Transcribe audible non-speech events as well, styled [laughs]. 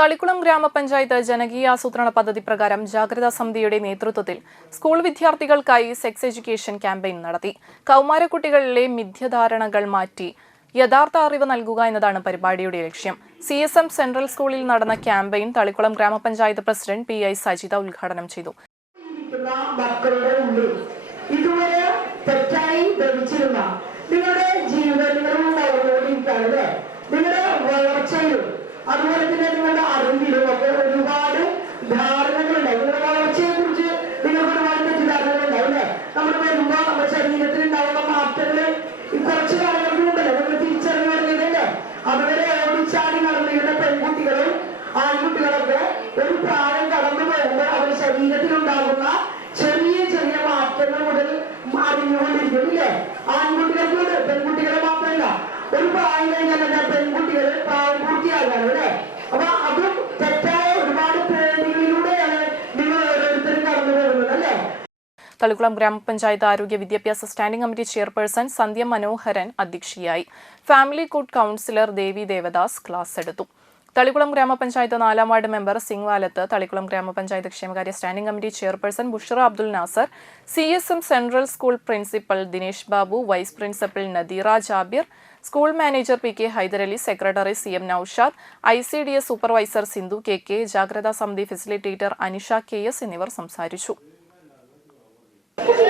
തളിക്കുളം ഗ്രാമപഞ്ചായത്ത് ജനകീയാസൂത്രണ പദ്ധതി പ്രകാരം ജാഗ്രതാ സമിതിയുടെ നേതൃത്വത്തിൽ സ്കൂൾ വിദ്യാർത്ഥികൾക്കായി സെക്സ് എഡ്യൂക്കേഷൻ ക്യാമ്പയിൻ നടത്തി. കൗമാരക്കുട്ടികളിലെ മിഥ്യധാരണകൾ മാറ്റി യഥാർത്ഥ അറിവ് നൽകുക എന്നതാണ് പരിപാടിയുടെ ലക്ഷ്യം. സി എസ് എം സെൻട്രൽ സ്കൂളിൽ നടന്ന ക്യാമ്പയിൻ തളിക്കുളം ഗ്രാമപഞ്ചായത്ത് പ്രസിഡന്റ് പി ഐ സജിത ഉദ്ഘാടനം ചെയ്തു. ഇതുവരെ തെറ്റായി നിങ്ങളുടെ ജീവിതം നിങ്ങളുടെ വളർന്നുകൊണ്ടിരിക്കുകയാണ് അല്ലേ നിങ്ങളുടെ വളർച്ചയിലും അതുപോലെ തന്നെ നിങ്ങളുടെ അറിവിലും ഒക്കെ ഒരുപാട് ധാരണകളുണ്ടാവും നിങ്ങളുടെ വളർച്ചയെ കുറിച്ച് നിങ്ങൾക്ക് ഒരുപാട് തെറ്റിദ്ധാരണകളുണ്ടാവും അല്ലെ? നമ്മൾ വരുമ്പോ നമ്മുടെ ശരീരത്തിൽ ഉണ്ടാവുന്ന മാറ്റങ്ങൾ കുറച്ച് കാലങ്ങൾക്ക് മുമ്പല്ലേ നമ്മൾ തിരിച്ചറിഞ്ഞു വരുന്നതല്ലേ അതുവരെ ഓടിച്ചാടി നടന്നിരുന്ന പെൺകുട്ടികളും ആൺകുട്ടികളൊക്കെ ഒരു പ്രായം കടന്നു പോകുമ്പോൾ അവരുടെ ശരീരത്തിലുണ്ടാകുന്ന ചെറിയ ചെറിയ മാറ്റങ്ങൾ മുതൽ അറിഞ്ഞുകൊണ്ടിരിക്കും ഇല്ലേ? ആൺകുട്ടികൾക്ക് തളിക്കുളം ഗ്രാമപഞ്ചായത്ത് ആരോഗ്യ വിദ്യാഭ്യാസ standing committee chairperson Sandhya Manoharan അധ്യക്ഷയായി. ഫാമിലി കൂട്ട് കൗൺസിലർ ദേവി ദേവദാസ് ക്ലാസ് എടുത്തു. തളിക്കുളം ഗ്രാമപഞ്ചായത്ത് നാലാം വാർഡ് മെമ്പർ സിംഗ് വാലത്ത് തളിക്കുളം ഗ്രാമപഞ്ചായത്ത് ക്ഷേമകാര്യ standing committee chairperson Bushara Abdul Nasar C S M central school principal Dinesh Babu vice principal Nadeera Jabir school manager P K Hyderali secretary C M Noushad I C D S supervisor Sindhu K K ജാഗ്രതാ സമിതി facilitator Anisha K S എന്നിവർ സംസാരിച്ചു. you. [laughs]